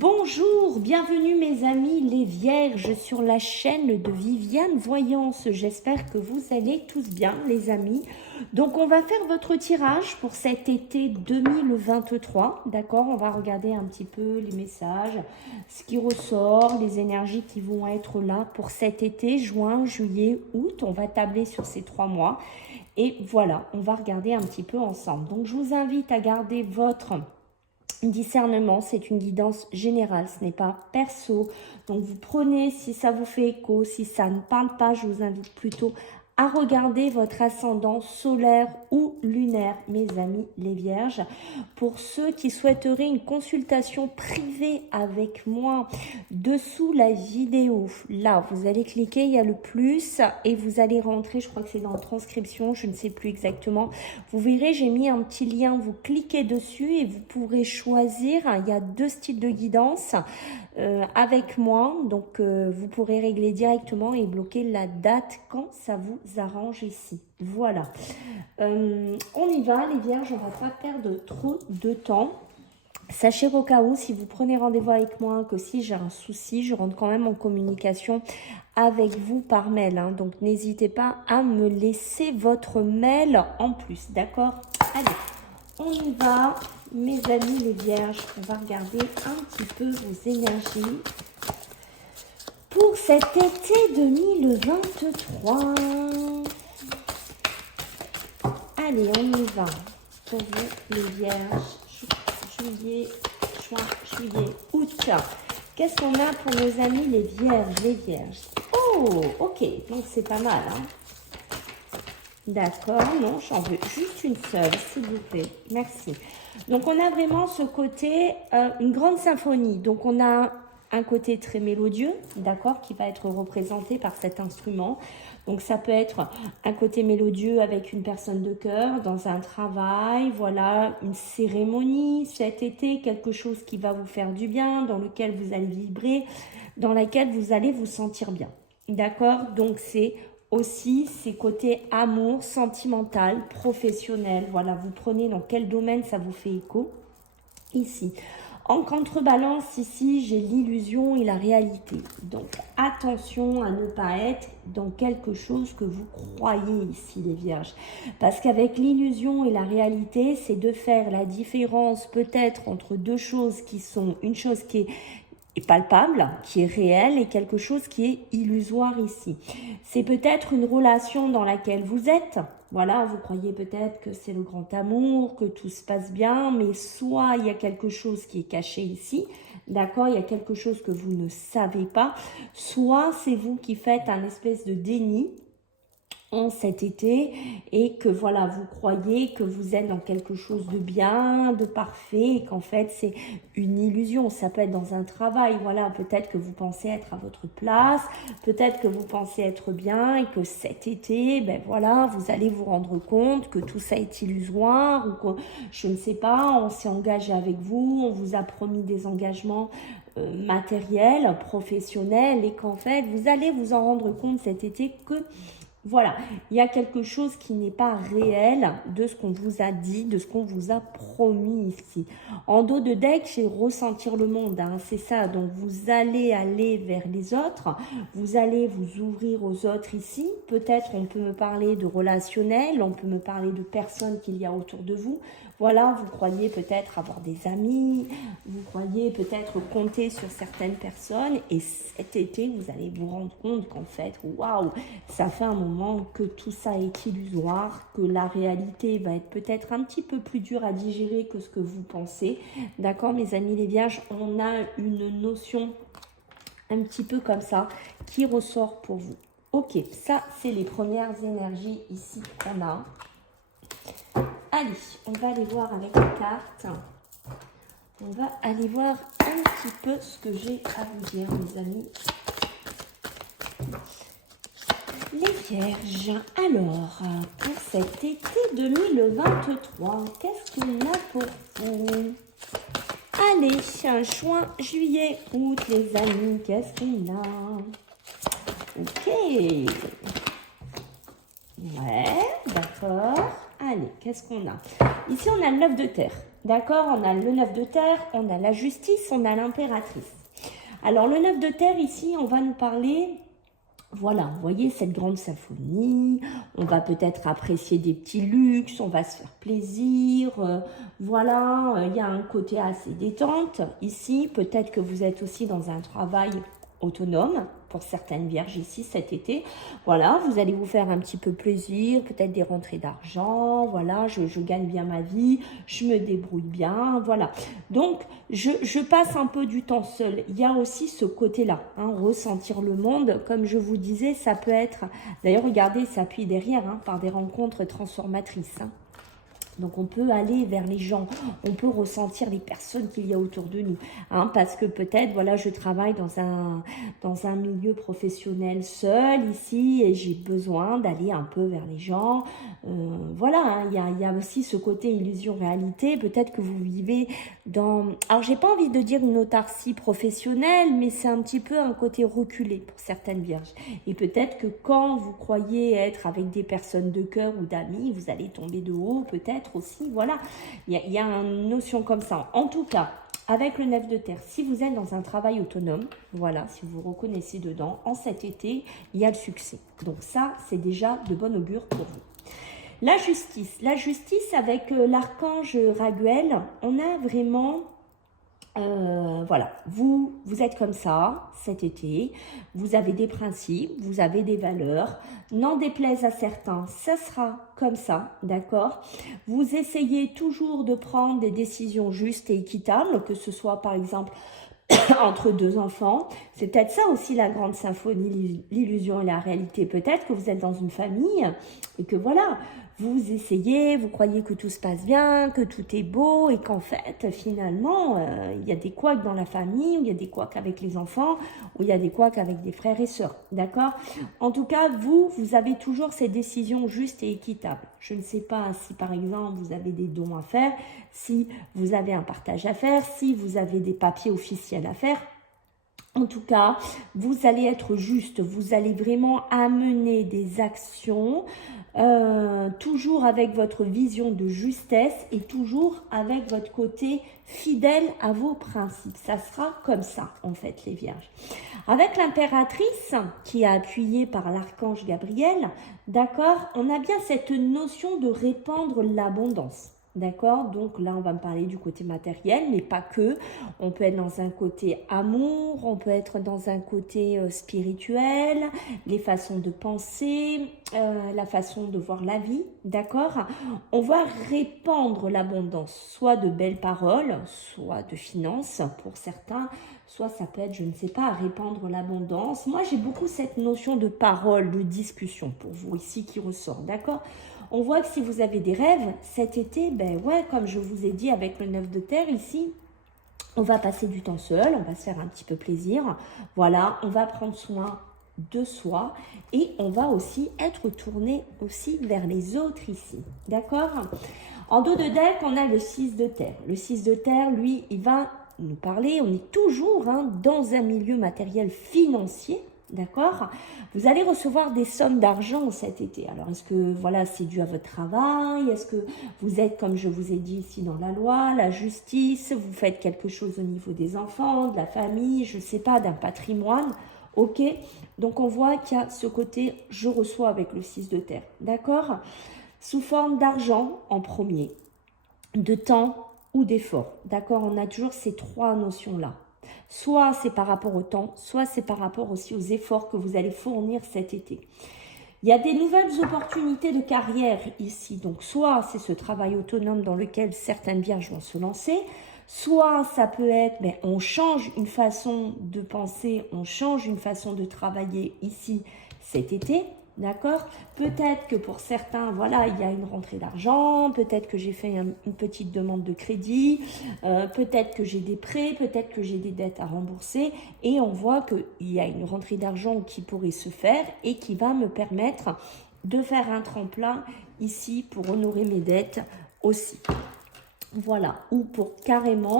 Bonjour, bienvenue mes amis les vierges sur la chaîne de Viviane Voyance. J'espère que vous allez tous bien les amis. Donc on va faire votre tirage pour cet été 2023, d'accord? On va regarder un petit peu les messages, ce qui ressort, les énergies qui vont être là pour cet été, juin, juillet, août. On va tabler sur ces 3 mois et voilà, on va regarder un petit peu ensemble. Donc je vous invite à garder votre discernement, c'est une guidance générale, ce n'est pas perso. Donc vous prenez si ça vous fait écho, si ça ne parle pas, je vous invite plutôt à regarder votre ascendant solaire ou lunaire, mes amis les vierges. Pour ceux qui souhaiteraient une consultation privée avec moi, dessous la vidéo, là vous allez cliquer, il y a le plus et vous allez rentrer, je crois que c'est dans transcription, je ne sais plus exactement. Vous verrez, j'ai mis un petit lien, vous cliquez dessus et vous pourrez choisir, il y a 2 styles de guidance avec moi, donc vous pourrez régler directement et bloquer la date quand ça vous arrange ici. Voilà, on y va les vierges, on va pas perdre trop de temps. Sachez au cas où, si vous prenez rendez-vous avec moi, que si j'ai un souci, je rentre quand même en communication avec vous par mail, hein. Donc n'hésitez pas à me laisser votre mail en plus, d'accord? Allez, on y va, mes amis les vierges. On va regarder un petit peu vos énergies pour cet été 2023. Allez, on y va pour vous les vierges. Juillet, juin, juillet, août. Qu'est-ce qu'on a pour nos amis les vierges? Oh, ok, donc c'est pas mal, hein. D'accord, non, j'en veux juste une seule, s'il vous plaît. Merci. Donc, on a vraiment ce côté, une grande symphonie. Donc, on a un côté très mélodieux, d'accord, qui va être représenté par cet instrument. Donc, ça peut être un côté mélodieux avec une personne de cœur, dans un travail, voilà, une cérémonie cet été, quelque chose qui va vous faire du bien, dans lequel vous allez vibrer, dans laquelle vous allez vous sentir bien. D'accord? Donc, c'est aussi ces côtés amour, sentimental, professionnel. Voilà, vous prenez dans quel domaine ça vous fait écho ici. En contrebalance, ici, j'ai l'illusion et la réalité. Donc, attention à ne pas être dans quelque chose que vous croyez ici, les vierges. Parce qu'avec l'illusion et la réalité, c'est de faire la différence peut-être entre deux choses qui sont une chose qui est palpable, qui est réelle et quelque chose qui est illusoire ici. C'est peut-être une relation dans laquelle vous êtes. Voilà, vous croyez peut-être que c'est le grand amour, que tout se passe bien, mais soit il y a quelque chose qui est caché ici, d'accord, il y a quelque chose que vous ne savez pas, soit c'est vous qui faites un espèce de déni en cet été et que voilà, vous croyez que vous êtes dans quelque chose de bien, de parfait et qu'en fait c'est une illusion. Ça peut être dans un travail, voilà, peut-être que vous pensez être à votre place, peut-être que vous pensez être bien et que cet été, ben voilà, vous allez vous rendre compte que tout ça est illusoire ou que, je ne sais pas, on s'est engagé avec vous, on vous a promis des engagements matériels, professionnels et qu'en fait vous allez vous en rendre compte cet été que voilà, il y a quelque chose qui n'est pas réel de ce qu'on vous a dit, de ce qu'on vous a promis ici. En dos de deck, j'ai ressentir le monde, hein, c'est ça. Donc, vous allez aller vers les autres, vous allez vous ouvrir aux autres ici. Peut-être on peut me parler de relationnel, on peut me parler de personnes qu'il y a autour de vous. Voilà, vous croyez peut-être avoir des amis, vous croyez peut-être compter sur certaines personnes et cet été, vous allez vous rendre compte qu'en fait, waouh, ça fait un moment que tout ça est illusoire, que la réalité va être peut-être un petit peu plus dure à digérer que ce que vous pensez. D'accord, mes amis les vierges, on a une notion un petit peu comme ça qui ressort pour vous. Ok, ça, c'est les premières énergies ici qu'on a. Allez, on va aller voir avec les cartes. On va aller voir un petit peu ce que j'ai à vous dire, mes amis. Les vierges, alors, pour cet été 2023, qu'est-ce qu'on a pour vous? Allez, juin, juillet, août, les amis, qu'est-ce qu'on a? Ok. Ouais, d'accord. Allez, qu'est-ce qu'on a? Ici, on a le 9 de terre. D'accord, on a le 9 de terre, on a la justice, on a l'impératrice. Alors, le 9 de terre, ici, on va nous parler... Voilà, vous voyez cette grande symphonie, on va peut-être apprécier des petits luxes, on va se faire plaisir, voilà, il y a un côté assez détente ici, peut-être que vous êtes aussi dans un travail autonome, pour certaines vierges ici cet été, voilà, vous allez vous faire un petit peu plaisir, peut-être des rentrées d'argent, voilà, je gagne bien ma vie, je me débrouille bien, voilà. Donc, je passe un peu du temps seul. Il y a aussi ce côté-là, hein, ressentir le monde, comme je vous disais, ça peut être, d'ailleurs, regardez, ça appuie derrière, hein, par des rencontres transformatrices, hein. Donc, on peut aller vers les gens, on peut ressentir les personnes qu'il y a autour de nous, hein, parce que peut-être, voilà, je travaille dans un milieu professionnel seul ici et j'ai besoin d'aller un peu vers les gens. Voilà, hein, il y a aussi ce côté illusion-réalité. Peut-être que vous vivez dans... Alors, j'ai pas envie de dire une autarcie professionnelle, mais c'est un petit peu un côté reculé pour certaines vierges. Et peut-être que quand vous croyez être avec des personnes de cœur ou d'amis, vous allez tomber de haut, peut-être aussi, voilà, il y a une notion comme ça. En tout cas, avec le 9 de terre, si vous êtes dans un travail autonome, voilà, si vous vous reconnaissez dedans, en cet été, il y a le succès. Donc ça, c'est déjà de bon augure pour vous. La justice avec l'archange Raguel, on a vraiment... voilà, vous êtes comme ça cet été, vous avez des principes, vous avez des valeurs, n'en déplaise à certains, ça sera comme ça, d'accord? Vous essayez toujours de prendre des décisions justes et équitables, que ce soit par exemple entre deux enfants, c'est peut-être ça aussi la grande symphonie, l'illusion et la réalité. Peut-être que vous êtes dans une famille et que voilà, vous essayez, vous croyez que tout se passe bien, que tout est beau et qu'en fait, finalement, il y a des couacs dans la famille, ou il y a des couacs avec les enfants, ou il y a des couacs avec des frères et sœurs, d'accord? En tout cas, vous avez toujours ces décisions justes et équitables. Je ne sais pas si, par exemple, vous avez des dons à faire, si vous avez un partage à faire, si vous avez des papiers officiels à faire. En tout cas, vous allez être juste, vous allez vraiment amener des actions, toujours avec votre vision de justesse et toujours avec votre côté fidèle à vos principes. Ça sera comme ça, en fait, les vierges. Avec l'impératrice, qui est appuyée par l'archange Gabriel, d'accord, on a bien cette notion de répandre l'abondance. D'accord, donc là on va me parler du côté matériel, mais pas que. On peut être dans un côté amour, on peut être dans un côté spirituel, les façons de penser, la façon de voir la vie, d'accord. On va répandre l'abondance, soit de belles paroles, soit de finances pour certains, soit ça peut être, je ne sais pas, répandre l'abondance. Moi j'ai beaucoup cette notion de parole, de discussion pour vous ici qui ressort, d'accord. On voit que si vous avez des rêves, cet été, ben ouais, comme je vous ai dit avec le 9 de terre ici, on va passer du temps seul, on va se faire un petit peu plaisir. Voilà, on va prendre soin de soi et on va aussi être tourné aussi vers les autres ici. D'accord? En dos de deck, on a le 6 de terre. Le 6 de terre, lui, il va nous parler, on est toujours dans un milieu matériel financier. D'accord? Vous allez recevoir des sommes d'argent cet été. Alors, est-ce que, voilà, c'est dû à votre travail? Est-ce que vous êtes, comme je vous ai dit ici, dans la loi, la justice? Vous faites quelque chose au niveau des enfants, de la famille, je ne sais pas, d'un patrimoine? Ok? Donc, on voit qu'il y a ce côté, je reçois avec le 6 de terre. D'accord? Sous forme d'argent en premier, de temps ou d'effort. D'accord? On a toujours ces trois notions-là. Soit c'est par rapport au temps, soit c'est par rapport aussi aux efforts que vous allez fournir cet été. Il y a des nouvelles opportunités de carrière ici. Donc, soit c'est ce travail autonome dans lequel certaines vierges vont se lancer, soit ça peut être, mais on change une façon de penser, on change une façon de travailler ici cet été. D'accord? Peut-être que pour certains, voilà, il y a une rentrée d'argent, peut-être que j'ai fait une petite demande de crédit, peut-être que j'ai des prêts, peut-être que j'ai des dettes à rembourser et on voit qu'il y a une rentrée d'argent qui pourrait se faire et qui va me permettre de faire un tremplin ici pour honorer mes dettes aussi. Voilà, ou pour carrément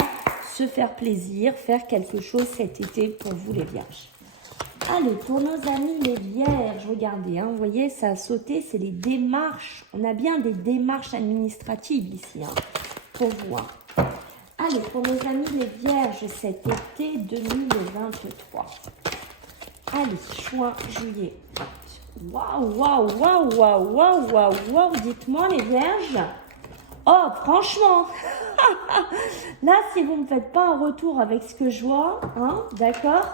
se faire plaisir, faire quelque chose cet été pour vous les vierges. Allez, pour nos amis les vierges, regardez, vous voyez, ça a sauté, c'est les démarches. On a bien des démarches administratives ici, pour vous. Allez, pour nos amis les vierges, cet été 2023. Allez, juin, juillet. Waouh, waouh, waouh, waouh, waouh, waouh, waouh. Dites-moi les vierges. Oh, franchement. Là, si vous ne me faites pas un retour avec ce que je vois, hein, d'accord?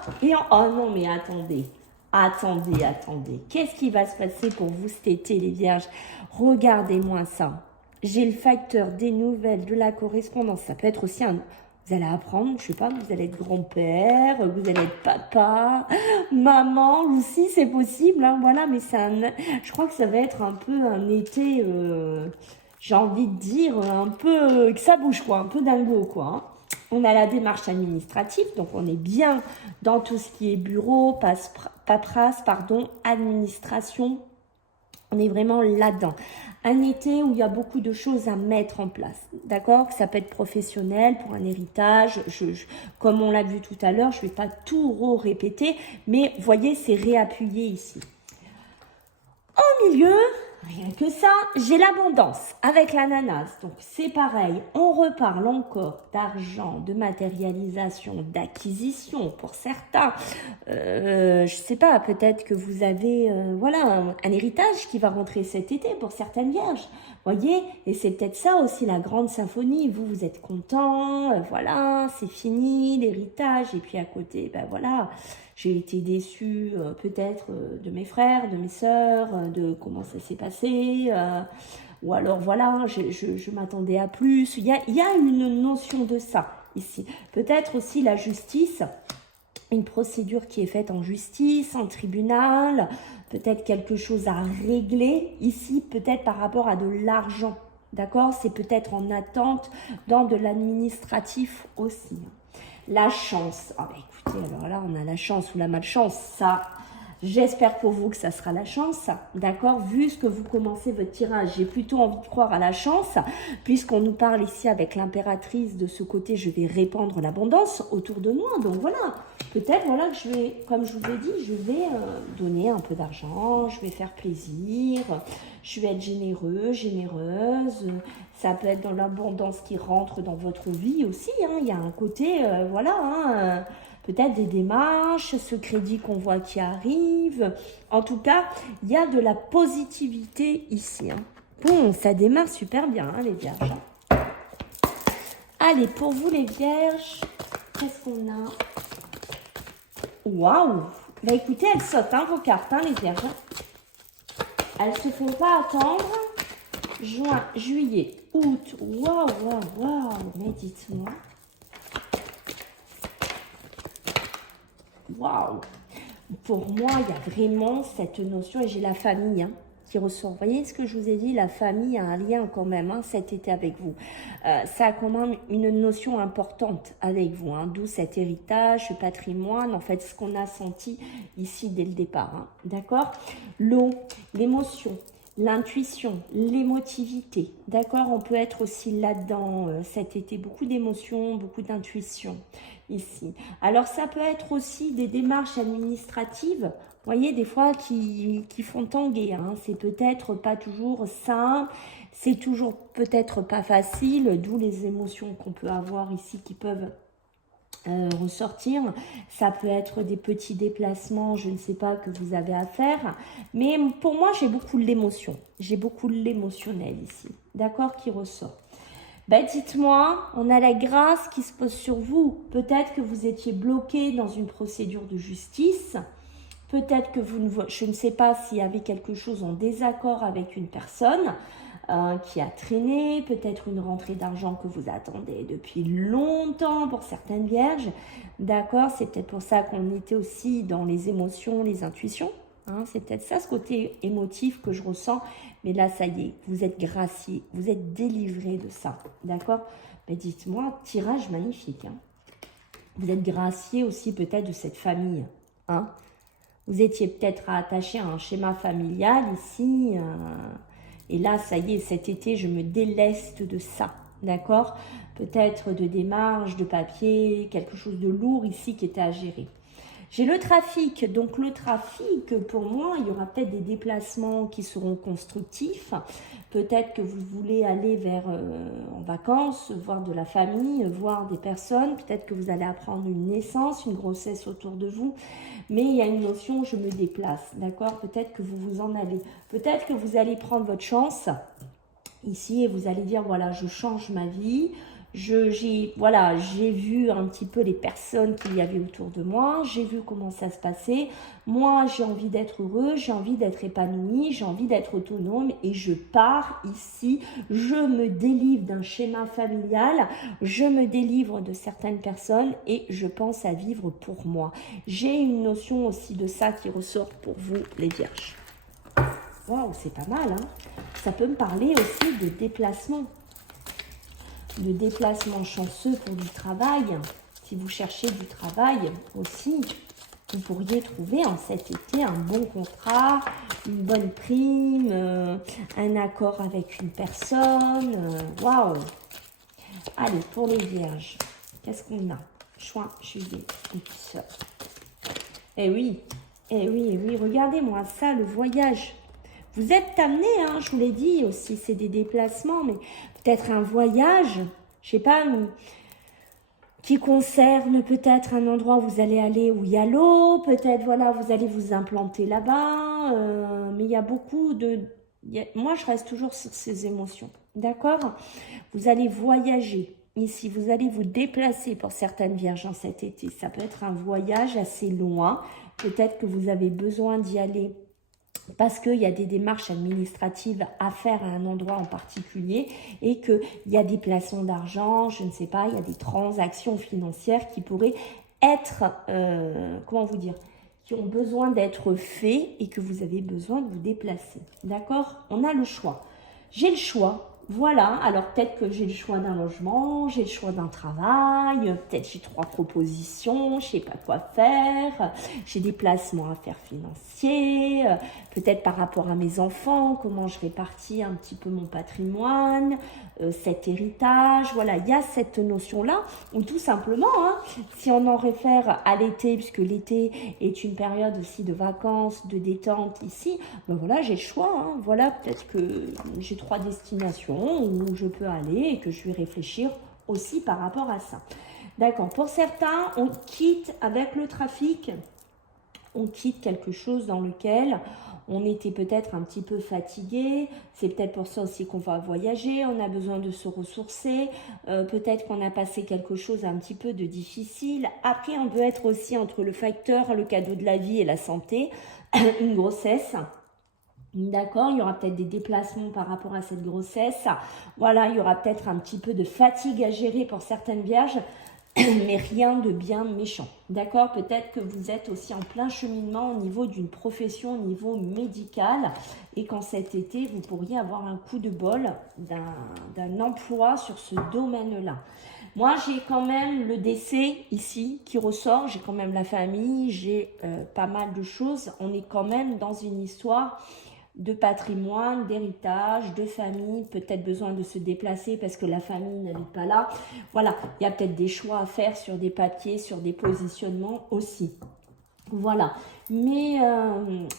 Oh non, mais attendez. Attendez, attendez. Qu'est-ce qui va se passer pour vous cet été, les vierges? Regardez-moi ça. J'ai le facteur des nouvelles, de la correspondance. Ça peut être aussi un... Vous allez apprendre, je sais pas, vous allez être grand-père, vous allez être papa, maman aussi, c'est possible, hein, voilà, mais c'est un... Je crois que ça va être un peu un été, j'ai envie de dire, un peu, que ça bouge, quoi, un peu dingo, quoi, hein. On a la démarche administrative, donc on est bien dans tout ce qui est bureau, paperasse, pardon, administration. On est vraiment là-dedans. Un été où il y a beaucoup de choses à mettre en place, d'accord? Ça peut être professionnel pour un héritage. Comme on l'a vu tout à l'heure, je ne vais pas tout répéter, mais voyez, c'est réappuyé ici. Au milieu, rien que ça, j'ai l'abondance avec l'ananas. Donc c'est pareil, on reparle encore d'argent, de matérialisation, d'acquisition pour certains. Je sais pas, peut-être que vous avez voilà, un héritage qui va rentrer cet été pour certaines vierges. Voyez, et c'est peut-être ça aussi la grande symphonie. Vous êtes content, voilà, c'est fini l'héritage. Et puis à côté, ben voilà, j'ai été déçue peut-être de mes frères, de mes sœurs, de comment ça s'est passé. Ou alors voilà, je m'attendais à plus. Il y a une notion de ça ici. Peut-être aussi la justice. Une procédure qui est faite en justice, en tribunal, peut-être quelque chose à régler ici, peut-être par rapport à de l'argent, d'accord? C'est peut-être en attente dans de l'administratif aussi. La chance, ah bah écoutez, alors là on a la chance ou la malchance, ça... J'espère pour vous que ça sera la chance, d'accord? Vu ce que vous commencez votre tirage, j'ai plutôt envie de croire à la chance, puisqu'on nous parle ici avec l'impératrice de ce côté, je vais répandre l'abondance autour de moi. Donc voilà, peut-être voilà que je vais, comme je vous ai dit, je vais donner un peu d'argent, je vais faire plaisir, je vais être généreux, généreuse. Ça peut être dans l'abondance qui rentre dans votre vie aussi, hein. Il y a un côté, voilà, hein, peut-être des démarches, ce crédit qu'on voit qui arrive. En tout cas, il y a de la positivité ici, hein. Bon, ça démarre super bien, hein, les vierges. Allez, pour vous les vierges, qu'est-ce qu'on a? Waouh! Bah écoutez, elles sautent, hein, vos cartes, hein, les vierges. Elles se font pas attendre. Juin, juillet, août. Waouh, waouh, waouh. Mais dites-moi. Waouh! Pour moi, il y a vraiment cette notion, et j'ai la famille hein, qui ressort. Vous voyez ce que je vous ai dit? La famille a un lien quand même hein, cet été avec vous. Ça a quand même une notion importante avec vous, hein, d'où cet héritage, ce patrimoine, en fait, ce qu'on a senti ici dès le départ. Hein, d'accord? L'eau, l'émotion, l'intuition, l'émotivité, d'accord? On peut être aussi là-dedans cet été, beaucoup d'émotions, beaucoup d'intuition ici. Alors ça peut être aussi des démarches administratives, vous voyez, des fois qui font tanguer, hein. C'est peut-être pas toujours simple, c'est toujours peut-être pas facile, d'où les émotions qu'on peut avoir ici qui peuvent ressortir. Ça peut être des petits déplacements, je ne sais pas, que vous avez à faire, mais pour moi j'ai beaucoup de l'émotion, j'ai beaucoup de l'émotionnel ici, d'accord, qui ressort. Ben dites-moi, on a la grâce qui se pose sur vous. Peut-être que vous étiez bloqué dans une procédure de justice. Peut-être que je ne sais pas s'il y avait quelque chose en désaccord avec une personne qui a traîné. Peut-être une rentrée d'argent que vous attendez depuis longtemps pour certaines vierges. D'accord, c'est peut-être pour ça qu'on était aussi dans les émotions, les intuitions. Hein, c'est peut-être ça, ce côté émotif que je ressens. Mais là, ça y est, vous êtes gracié, vous êtes délivré de ça. D'accord? Mais dites-moi, tirage magnifique. Hein. Vous êtes gracié aussi peut-être de cette famille. Hein? Vous étiez peut-être attaché à un schéma familial ici. Et là, ça y est, cet été, je me déleste de ça. D'accord? Peut-être de démarches, de papier, quelque chose de lourd ici qui était à gérer. J'ai le trafic. Donc le trafic, pour moi, il y aura peut-être des déplacements qui seront constructifs. Peut-être que vous voulez aller vers en vacances, voir de la famille, voir des personnes. Peut-être que vous allez apprendre une naissance, une grossesse autour de vous. Mais il y a une notion, je me déplace, d'accord? Peut-être que vous vous en allez. Peut-être que vous allez prendre votre chance ici et vous allez dire, voilà, je change ma vie. Voilà, j'ai vu un petit peu les personnes qu'il y avait autour de moi, j'ai vu comment ça se passait. Moi, j'ai envie d'être heureux, j'ai envie d'être épanoui, j'ai envie d'être autonome et je pars ici. Je me délivre d'un schéma familial, je me délivre de certaines personnes et je pense à vivre pour moi. J'ai une notion aussi de ça qui ressort pour vous, les vierges. Waouh, c'est pas mal, hein? Ça peut me parler aussi de déplacement. De déplacement chanceux pour du travail. Si vous cherchez du travail aussi, vous pourriez trouver en cet été un bon contrat, une bonne prime, un accord avec une personne. Waouh! Allez, pour les vierges, qu'est-ce qu'on a? Juin, juillet, août. Eh oui, eh oui, eh oui, regardez-moi ça, le voyage. Vous êtes amenés, hein, je vous l'ai dit aussi, c'est des déplacements, mais peut-être un voyage, je sais pas, qui concerne peut-être un endroit où vous allez aller où il y a l'eau, peut-être, voilà, vous allez vous implanter là-bas, mais il y a beaucoup de... moi, je reste toujours sur ces émotions, d'accord? Vous allez voyager. Ici, vous allez vous déplacer pour certaines vierges en cet été. Ça peut être un voyage assez loin. Peut-être que vous avez besoin d'y aller parce qu'il y a des démarches administratives à faire à un endroit en particulier et qu'il y a des placements d'argent, je ne sais pas, il y a des transactions financières qui pourraient être, comment vous dire, qui ont besoin d'être faits et que vous avez besoin de vous déplacer. D'accord? On a le choix. J'ai le choix. Voilà, alors peut-être que j'ai le choix d'un logement, j'ai le choix d'un travail, peut-être j'ai 3 propositions, je ne sais pas quoi faire, j'ai des placements à faire financiers, peut-être par rapport à mes enfants, comment je répartis un petit peu mon patrimoine, cet héritage, voilà, il y a cette notion-là, ou tout simplement, hein, si on en réfère à l'été, puisque l'été est une période aussi de vacances, de détente ici, ben voilà, j'ai le choix, hein, voilà, peut-être que j'ai 3 destinations où je peux aller et que je vais réfléchir aussi par rapport à ça. D'accord, pour certains, on quitte avec le trafic, on quitte quelque chose dans lequel on était peut-être un petit peu fatigué, c'est peut-être pour ça aussi qu'on va voyager, on a besoin de se ressourcer, peut-être qu'on a passé quelque chose un petit peu de difficile. Après, on peut être aussi entre le facteur, le cadeau de la vie et la santé, une grossesse. D'accord, il y aura peut-être des déplacements par rapport à cette grossesse. Voilà, il y aura peut-être un petit peu de fatigue à gérer pour certaines vierges, mais rien de bien méchant. D'accord, peut-être que vous êtes aussi en plein cheminement au niveau d'une profession, au niveau médical, et qu'en cet été, vous pourriez avoir un coup de bol d'un emploi sur ce domaine-là. Moi, j'ai quand même le décès ici qui ressort, j'ai quand même la famille, j'ai pas mal de choses. On est quand même dans une histoire de patrimoine, d'héritage, de famille, peut-être besoin de se déplacer parce que la famille n'habite pas là. Voilà, il y a peut-être des choix à faire sur des papiers, sur des positionnements aussi. Voilà, mais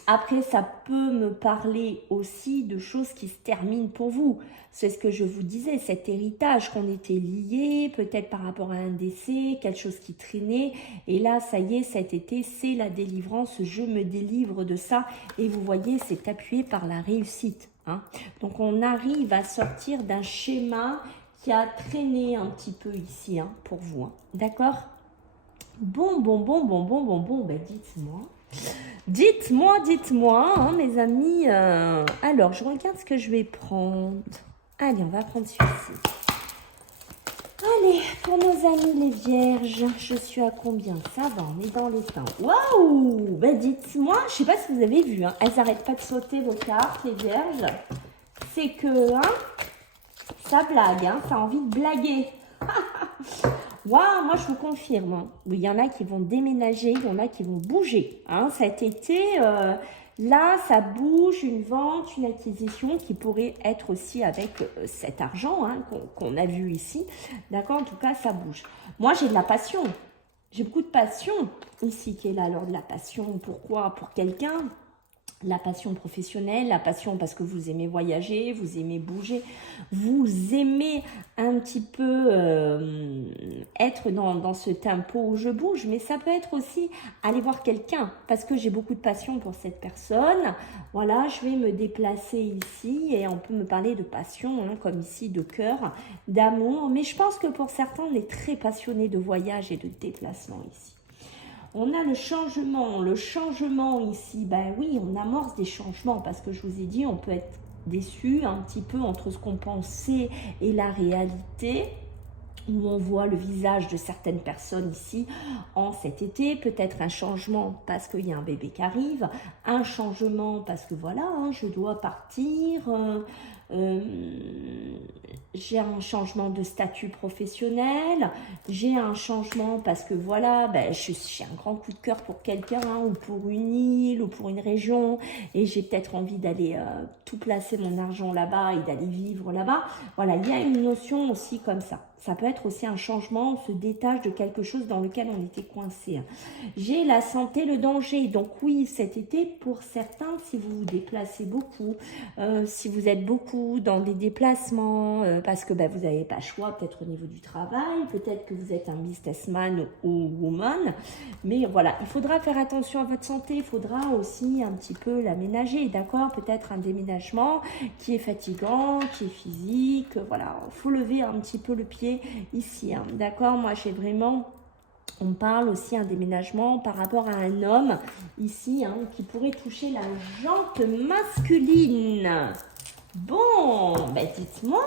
après ça peut me parler aussi de choses qui se terminent pour vous. C'est ce que je vous disais, cet héritage qu'on était liés, peut-être par rapport à un décès, quelque chose qui traînait. Et là, ça y est, cet été, c'est la délivrance, je me délivre de ça. Et vous voyez, c'est appuyé par la réussite, hein. Donc on arrive à sortir d'un schéma qui a traîné un petit peu ici, hein, pour vous, hein. D'accord ? Bon, ben dites-moi, hein, mes amis. Alors, je regarde ce que je vais prendre. Allez, on va prendre celui-ci. Allez, pour nos amis les vierges, je suis à combien? Ça va, on est dans les temps. Waouh! Ben dites-moi, je sais pas si vous avez vu, hein, elles n'arrêtent pas de sauter vos cartes, les vierges. C'est que, hein, ça blague, hein, ça a envie de blaguer. Waouh, moi je vous confirme, hein. Il y en a qui vont déménager, il y en a qui vont bouger, hein. Cet été, là, ça bouge, une vente, une acquisition qui pourrait être aussi avec cet argent, hein, qu'on a vu ici. D'accord, en tout cas, ça bouge. Moi, j'ai de la passion. J'ai beaucoup de passion ici qui est là. Alors de la passion, pourquoi? Pour quelqu'un. La passion professionnelle, la passion parce que vous aimez voyager, vous aimez bouger, vous aimez un petit peu être dans ce tempo où je bouge, mais ça peut être aussi aller voir quelqu'un parce que j'ai beaucoup de passion pour cette personne. Voilà, je vais me déplacer ici et on peut me parler de passion, hein, comme ici, de cœur, d'amour, mais je pense que pour certains, on est très passionné de voyage et de déplacement ici. On a le changement ici, ben oui, on amorce des changements parce que je vous ai dit, on peut être déçu un petit peu entre ce qu'on pensait et la réalité, où on voit le visage de certaines personnes ici en cet été, peut-être un changement parce qu'il y a un bébé qui arrive, un changement parce que voilà, hein, je dois partir, j'ai un changement de statut professionnel, j'ai un changement parce que voilà, ben, j'ai un grand coup de cœur pour quelqu'un, hein, ou pour une île, ou pour une région, et j'ai peut-être envie d'aller tout placer mon argent là-bas et d'aller vivre là-bas. Voilà, il y a une notion aussi comme ça. Ça peut être aussi un changement, on se détache de quelque chose dans lequel on était coincé. J'ai la santé, le danger. Donc oui, cet été, pour certains, si vous vous déplacez beaucoup, si vous êtes beaucoup dans des déplacements, parce que ben, vous n'avez pas le choix, peut-être au niveau du travail, peut-être que vous êtes un businessman ou woman, mais voilà, il faudra faire attention à votre santé, il faudra aussi un petit peu l'aménager, d'accord? Peut-être un déménagement qui est fatigant, qui est physique, voilà, il faut lever un petit peu le pied ici, hein, d'accord? Moi, j'ai vraiment... On parle aussi un déménagement par rapport à un homme ici, hein, qui pourrait toucher la jante masculine. Bon, ben dites-moi,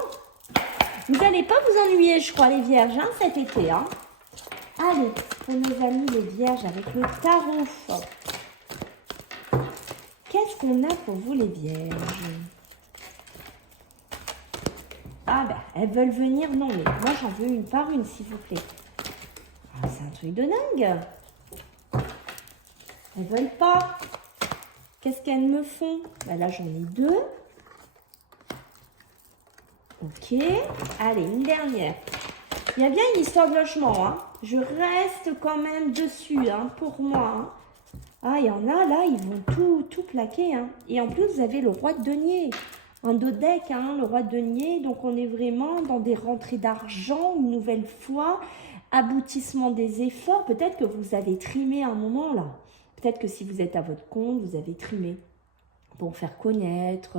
vous n'allez pas vous ennuyer, je crois, les vierges, hein, cet été. Hein. Allez, pour nos amis les vierges avec le tarot. Qu'est-ce qu'on a pour vous les vierges? Ah ben, elles veulent venir, non, mais moi j'en veux une par une, s'il vous plaît. Ah, c'est un truc de dingue. Elles veulent pas. Qu'est-ce qu'elles me font? Ben là, j'en ai deux. Ok. Allez, une dernière. Il y a bien une histoire de logement. Hein. Je reste quand même dessus, hein, pour moi. Hein. Ah, il y en a, là, ils vont tout plaquer. Hein. Et en plus, vous avez le roi de denier. Un dos deck, hein, le roi de denier. Donc, on est vraiment dans des rentrées d'argent, une nouvelle fois. Aboutissement des efforts. Peut-être que vous avez trimé un moment, là. Peut-être que si vous êtes à votre compte, vous avez trimé pour faire connaître,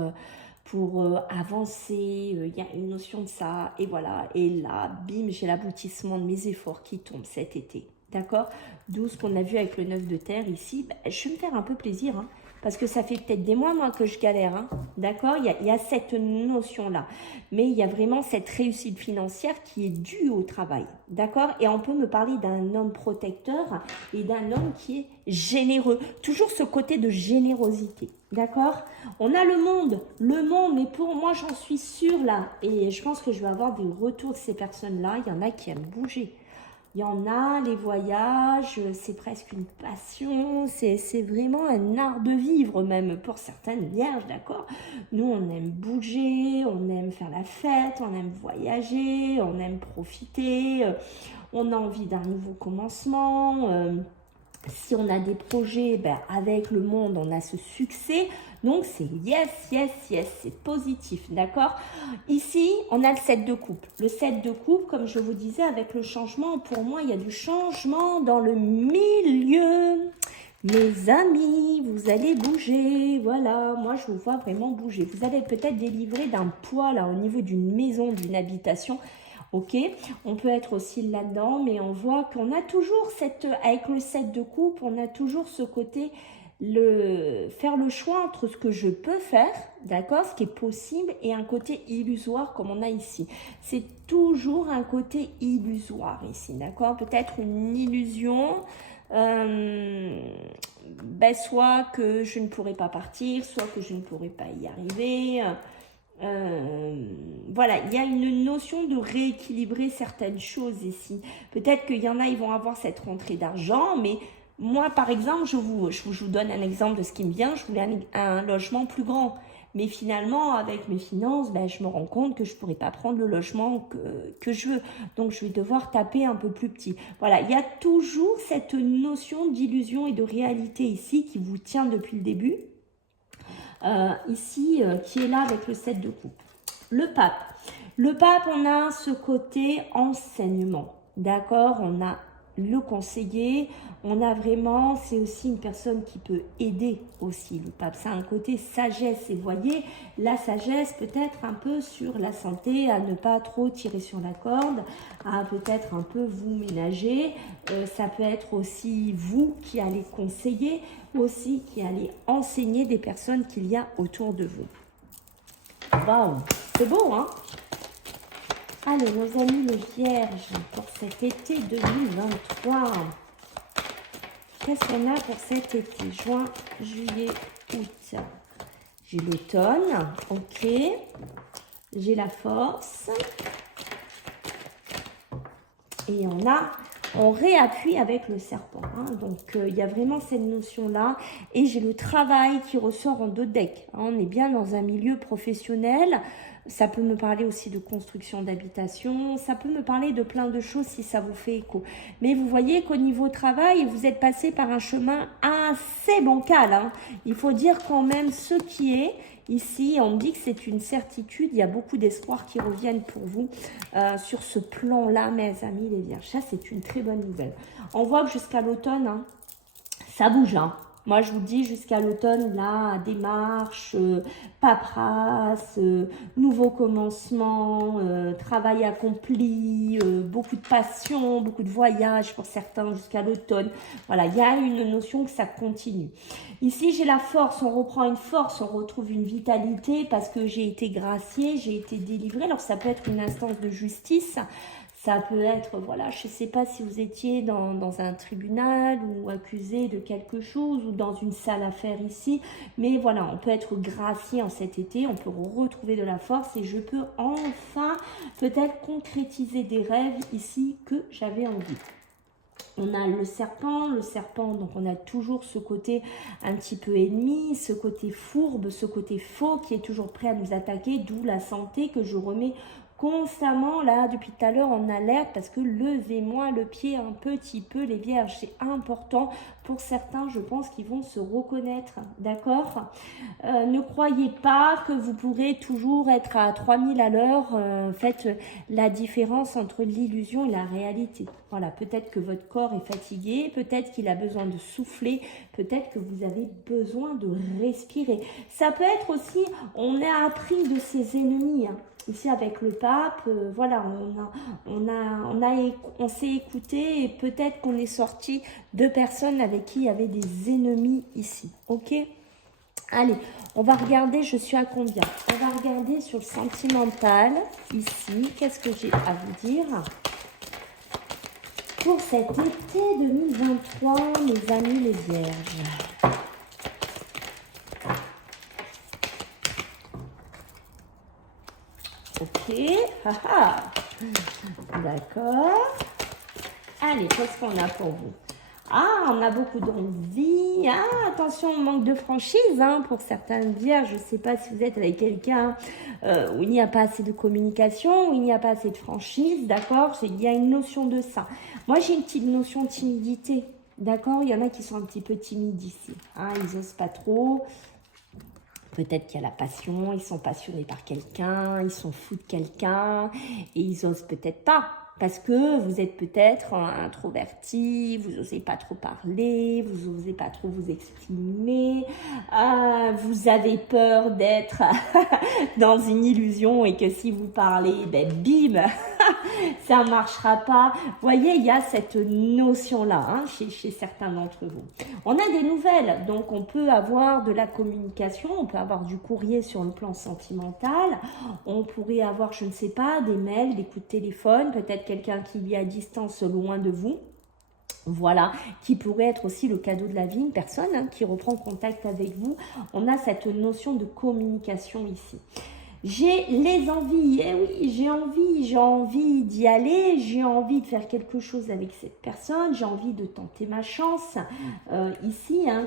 pour avancer. Il y a une notion de ça. Et voilà. Et là, bim, j'ai l'aboutissement de mes efforts qui tombent cet été. D'accord? D'où ce qu'on a vu avec le 9 de terre ici. Ben, je vais me faire un peu plaisir, hein. Parce que ça fait peut-être des mois, moi, que je galère. Hein. D'accord? Il y a cette notion-là. Mais il y a vraiment cette réussite financière qui est due au travail. D'accord? Et on peut me parler d'un homme protecteur et d'un homme qui est généreux. Toujours ce côté de générosité. D'accord? On a le monde, mais pour moi, j'en suis sûre là. Et je pense que je vais avoir des retours de ces personnes-là. Il y en a qui aiment bouger. Il y en a, les voyages, c'est presque une passion, c'est vraiment un art de vivre même pour certaines vierges, d'accord? Nous, on aime bouger, on aime faire la fête, on aime voyager, on aime profiter, on a envie d'un nouveau commencement. Si on a des projets, ben, avec le monde, on a ce succès. Donc, c'est yes, yes, yes, c'est positif, d'accord? Ici, on a le 7 de coupe. Le 7 de coupe, comme je vous disais, avec le changement, pour moi, il y a du changement dans le milieu. Mes amis, vous allez bouger, voilà, moi je vous vois vraiment bouger. Vous allez peut-être délivrer d'un poids là au niveau d'une maison, d'une habitation. Ok, on peut être aussi là-dedans, mais on voit qu'on a toujours avec le 7 de coupe, on a toujours ce côté, faire le choix entre ce que je peux faire, d'accord, ce qui est possible, et un côté illusoire comme on a ici. C'est toujours un côté illusoire ici, d'accord, peut-être une illusion, soit que je ne pourrais pas partir, soit que je ne pourrais pas y arriver. Voilà, il y a une notion de rééquilibrer certaines choses ici. Peut-être qu'il y en a, ils vont avoir cette rentrée d'argent, mais moi, par exemple, je vous donne un exemple de ce qui me vient. Je voulais un logement plus grand. mais finalement, avec mes finances, ben, je me rends compte que je ne pourrais pas prendre le logement que je veux. Donc, je vais devoir taper un peu plus petit. Voilà, il y a toujours cette notion d'illusion et de réalité ici qui vous tient depuis le début. Ici, qui est là avec le 7 de coupe. Le pape. Le pape, on a ce côté enseignement. D'accord? On a le conseiller, on a vraiment, c'est aussi une personne qui peut aider aussi le pape. Ça a un côté sagesse. Et voyez, la sagesse peut-être un peu sur la santé, à ne pas trop tirer sur la corde, à peut-être un peu vous ménager. Ça peut être aussi vous qui allez conseiller, aussi qui allez enseigner des personnes qu'il y a autour de vous. Waouh, c'est beau, hein? Allez, nos amis les vierges, pour cet été 2023. Qu'est-ce qu'on a pour cet été? Juin, juillet, août. J'ai l'automne, ok. J'ai la force. Et on réappuie avec le serpent. Hein. Donc, il y a vraiment cette notion-là. Et j'ai le travail qui ressort en deux decks. Hein. On est bien dans un milieu professionnel. Ça peut me parler aussi de construction d'habitation. Ça peut me parler de plein de choses si ça vous fait écho. Mais vous voyez qu'au niveau travail, vous êtes passé par un chemin assez bancal. Hein. Il faut dire quand même ce qui est. Ici, on me dit que c'est une certitude. Il y a beaucoup d'espoir qui reviennent pour vous sur ce plan-là, mes amis les vierges. Ça, c'est une très bonne nouvelle. On voit que jusqu'à l'automne, hein, ça bouge. Hein. Moi, je vous dis, jusqu'à l'automne, là, démarche, paperasse, nouveau commencement, travail accompli, beaucoup de passion, beaucoup de voyages pour certains jusqu'à l'automne. Voilà, il y a une notion que ça continue. Ici, j'ai la force, on reprend une force, on retrouve une vitalité parce que j'ai été graciée, j'ai été délivrée. Alors, ça peut être une instance de justice. Ça peut être, voilà, je ne sais pas si vous étiez dans un tribunal ou accusé de quelque chose ou dans une salle à faire ici. Mais voilà, on peut être gracié en cet été, on peut retrouver de la force et je peux enfin peut-être concrétiser des rêves ici que j'avais envie. On a le serpent, donc on a toujours ce côté un petit peu ennemi, ce côté fourbe, ce côté faux qui est toujours prêt à nous attaquer, d'où la santé que je remets constamment là depuis tout à l'heure en alerte parce que levez-moi le pied un petit peu les vierges, c'est important pour certains, je pense qu'ils vont se reconnaître, d'accord. Ne croyez pas que vous pourrez toujours être à 3000 à l'heure, faites la différence entre l'illusion et la réalité. Voilà, peut-être que votre corps est fatigué, peut-être qu'il a besoin de souffler, peut-être que vous avez besoin de respirer. Ça peut être aussi, on a appris de ses ennemis, hein. Ici avec le pape, voilà, on s'est écouté et peut-être qu'on est sorti de personnes avec qui il y avait des ennemis ici, ok? Allez, on va regarder, je suis à combien? On va regarder sur le sentimental, ici, qu'est-ce que j'ai à vous dire? Pour cet été 2023, mes amis les vierges. Ok, d'accord. Allez, qu'est-ce qu'on a pour vous? Ah, on a beaucoup d'envie. Ah, attention, manque de franchise hein, pour certaines vierges. Je ne sais pas si vous êtes avec quelqu'un où il n'y a pas assez de communication, où il n'y a pas assez de franchise, d'accord? Il y a une notion de ça. Moi, j'ai une petite notion de timidité, d'accord? Il y en a qui sont un petit peu timides ici. Hein, ils n'osent pas trop. Peut-être qu'il y a la passion, ils sont passionnés par quelqu'un, ils sont fous de quelqu'un et ils osent peut-être pas. Parce que vous êtes peut-être introverti, vous n'osez pas trop parler, vous n'osez pas trop vous exprimer, vous avez peur d'être dans une illusion et que si vous parlez, ben bim, ça ne marchera pas. Vous voyez, il y a cette notion-là hein, chez certains d'entre vous. On a des nouvelles, donc on peut avoir de la communication, on peut avoir du courrier sur le plan sentimental, on pourrait avoir, je ne sais pas, des mails, des coups de téléphone, peut-être quelqu'un qui vit à distance loin de vous. Voilà, qui pourrait être aussi le cadeau de la vie, une personne hein, qui reprend contact avec vous. On a cette notion de communication ici. J'ai les envies, eh oui, j'ai envie d'y aller, j'ai envie de faire quelque chose avec cette personne, j'ai envie de tenter ma chance ici, hein,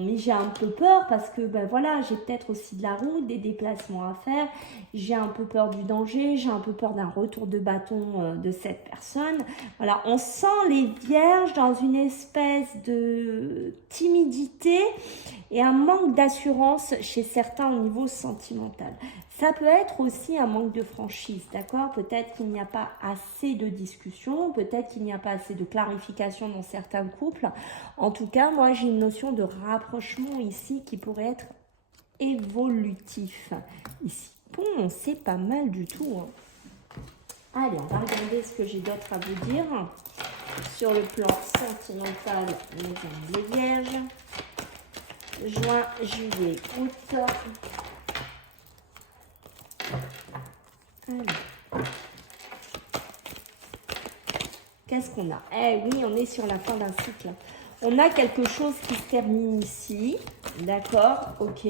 mais j'ai un peu peur parce que ben voilà, j'ai peut-être aussi de la route, des déplacements à faire, j'ai un peu peur du danger, j'ai un peu peur d'un retour de bâton de cette personne. Voilà, on sent les vierges dans une espèce de timidité et un manque d'assurance chez certains au niveau sentimental. Ça peut être aussi un manque de franchise, d'accord? Peut-être qu'il n'y a pas assez de discussion, peut-être qu'il n'y a pas assez de clarification dans certains couples. En tout cas, moi, j'ai une notion de rapprochement ici qui pourrait être évolutif ici. Bon, c'est pas mal du tout, hein. Allez, on va regarder ce que j'ai d'autre à vous dire sur le plan sentimental, les vierges. Juin, juillet, août. Alors, qu'est-ce qu'on a? Eh oui, on est sur la fin d'un cycle. On a quelque chose qui se termine ici. D'accord, ok.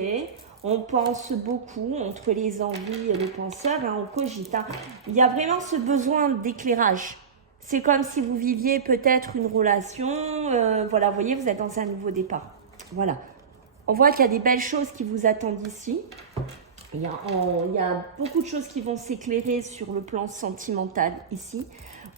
On pense beaucoup entre les envies et les penseurs, hein, on cogite. Hein. Il y a vraiment ce besoin d'éclairage. C'est comme si vous viviez peut-être une relation. Voilà, vous voyez, vous êtes dans un nouveau départ. Voilà. On voit qu'il y a des belles choses qui vous attendent ici. Il y a beaucoup de choses qui vont s'éclairer sur le plan sentimental ici.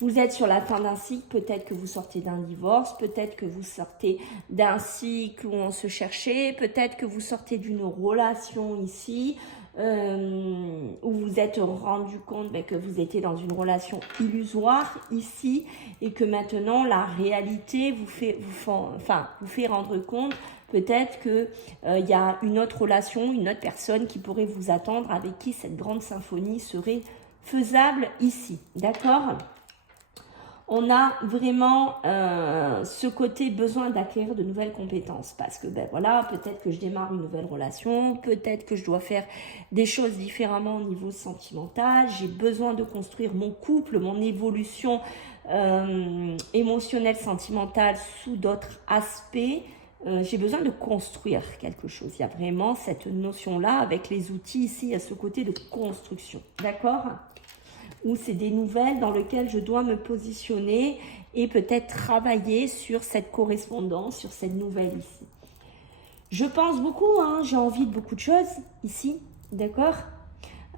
Vous êtes sur la fin d'un cycle, peut-être que vous sortez d'un divorce, peut-être que vous sortez d'un cycle où on se cherchait, peut-être que vous sortez d'une relation ici, où vous êtes rendu compte que vous étiez dans une relation illusoire ici et que maintenant la réalité vous fait rendre compte peut-être qu'il y a une autre relation, une autre personne qui pourrait vous attendre, avec qui cette grande symphonie serait faisable ici. D'accord ? On a vraiment ce côté besoin d'acquérir de nouvelles compétences parce que ben voilà, peut-être que je démarre une nouvelle relation, peut-être que je dois faire des choses différemment au niveau sentimental, j'ai besoin de construire mon couple, mon évolution émotionnelle, sentimentale sous d'autres aspects. J'ai besoin de construire quelque chose. Il y a vraiment cette notion-là avec les outils ici, il y a ce côté de construction. D'accord ? Où c'est des nouvelles dans lesquelles je dois me positionner et peut-être travailler sur cette correspondance, sur cette nouvelle ici. Je pense beaucoup, hein, j'ai envie de beaucoup de choses ici, d'accord ?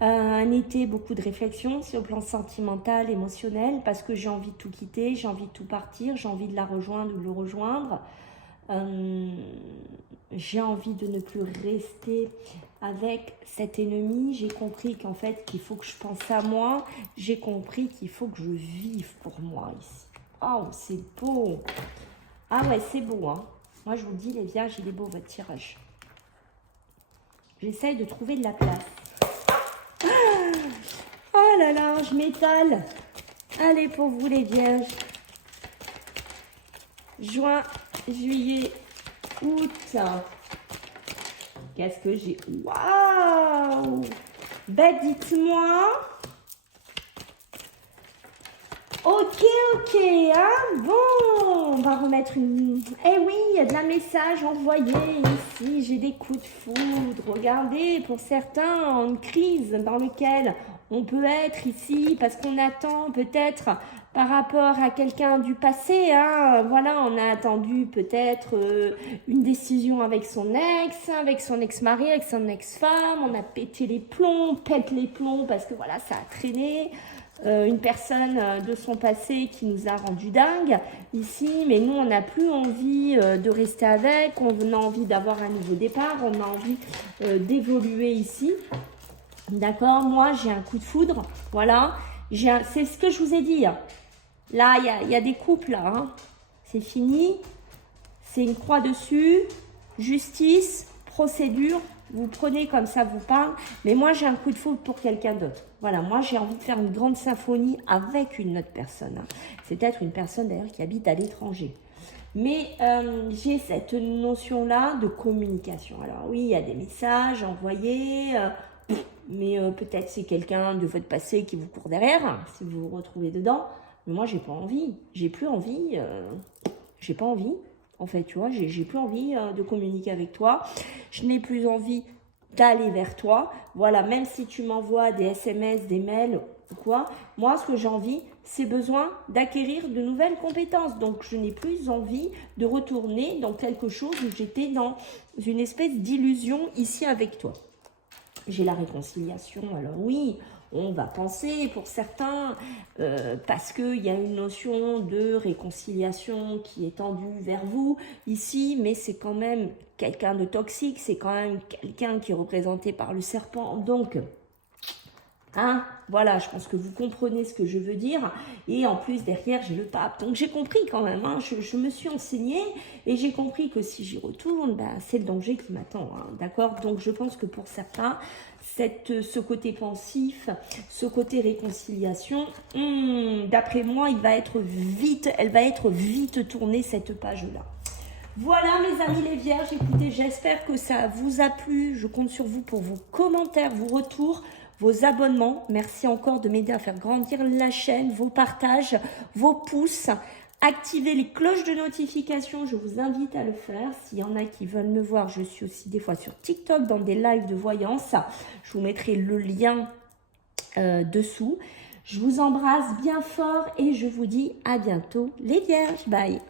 Un été, beaucoup de réflexion sur le plan sentimental, émotionnel, parce que j'ai envie de tout quitter, j'ai envie de tout partir, j'ai envie de la rejoindre ou de le rejoindre. J'ai envie de ne plus rester avec cet ennemi. J'ai compris qu'en fait, qu'il faut que je pense à moi. J'ai compris qu'il faut que je vive pour moi ici. Oh, c'est beau. Ah ouais, c'est beau, hein. Moi, je vous dis, les vierges, il est beau, votre tirage. J'essaye de trouver de la place. Oh là là, je m'étale. Allez, pour vous, les vierges. Juin, juillet, août. Qu'est-ce que j'ai? Waouh! Ben, dites-moi. Ok, hein? Bon, on va remettre une... Eh oui, il y a de la message envoyé ici. J'ai des coups de foudre. Regardez, pour certains, une crise dans laquelle on peut être ici parce qu'on attend peut-être par rapport à quelqu'un du passé, hein, voilà, on a attendu peut-être une décision avec son ex-mari, avec son ex-femme, on a pété les plombs, on pète les plombs parce que voilà, ça a traîné. Une personne de son passé qui nous a rendu dingue ici, mais nous on n'a plus envie de rester avec, on a envie d'avoir un nouveau départ, on a envie d'évoluer ici. D'accord, moi j'ai un coup de foudre, voilà, c'est ce que je vous ai dit. Là, il y a des couples, là, hein. C'est fini, c'est une croix dessus, justice, procédure, vous prenez comme ça vous parle, mais moi j'ai un coup de foudre pour quelqu'un d'autre. Voilà, moi j'ai envie de faire une grande symphonie avec une autre personne. Hein. C'est peut-être une personne d'ailleurs qui habite à l'étranger. Mais j'ai cette notion-là de communication. Alors oui, il y a des messages envoyés, mais peut-être c'est quelqu'un de votre passé qui vous court derrière, si vous vous retrouvez dedans. Mais moi, j'ai pas envie. J'ai plus envie. J'ai pas envie. En fait, tu vois, j'ai plus envie de communiquer avec toi. Je n'ai plus envie d'aller vers toi. Voilà, même si tu m'envoies des SMS, des mails ou quoi, moi, ce que j'ai envie, c'est besoin d'acquérir de nouvelles compétences. Donc, je n'ai plus envie de retourner dans quelque chose où j'étais dans une espèce d'illusion ici avec toi. J'ai la réconciliation, alors oui, on va penser pour certains, parce qu'il y a une notion de réconciliation qui est tendue vers vous ici, mais c'est quand même quelqu'un de toxique, c'est quand même quelqu'un qui est représenté par le serpent, donc... Hein, voilà, je pense que vous comprenez ce que je veux dire. Et en plus, derrière, j'ai le pape. Donc, j'ai compris quand même. Hein, je me suis enseignée et j'ai compris que si j'y retourne, ben, c'est le danger qui m'attend. Hein, d'accord? Donc, je pense que pour certains, ce côté pensif, ce côté réconciliation, d'après moi, elle va être vite tournée, cette page-là. Voilà mes amis les vierges, écoutez, j'espère que ça vous a plu. Je compte sur vous pour vos commentaires, vos retours, vos abonnements. Merci encore de m'aider à faire grandir la chaîne, vos partages, vos pouces. Activez les cloches de notification, je vous invite à le faire. S'il y en a qui veulent me voir, je suis aussi des fois sur TikTok dans des lives de voyance. Je vous mettrai le lien dessous. Je vous embrasse bien fort et je vous dis à bientôt les vierges. Bye.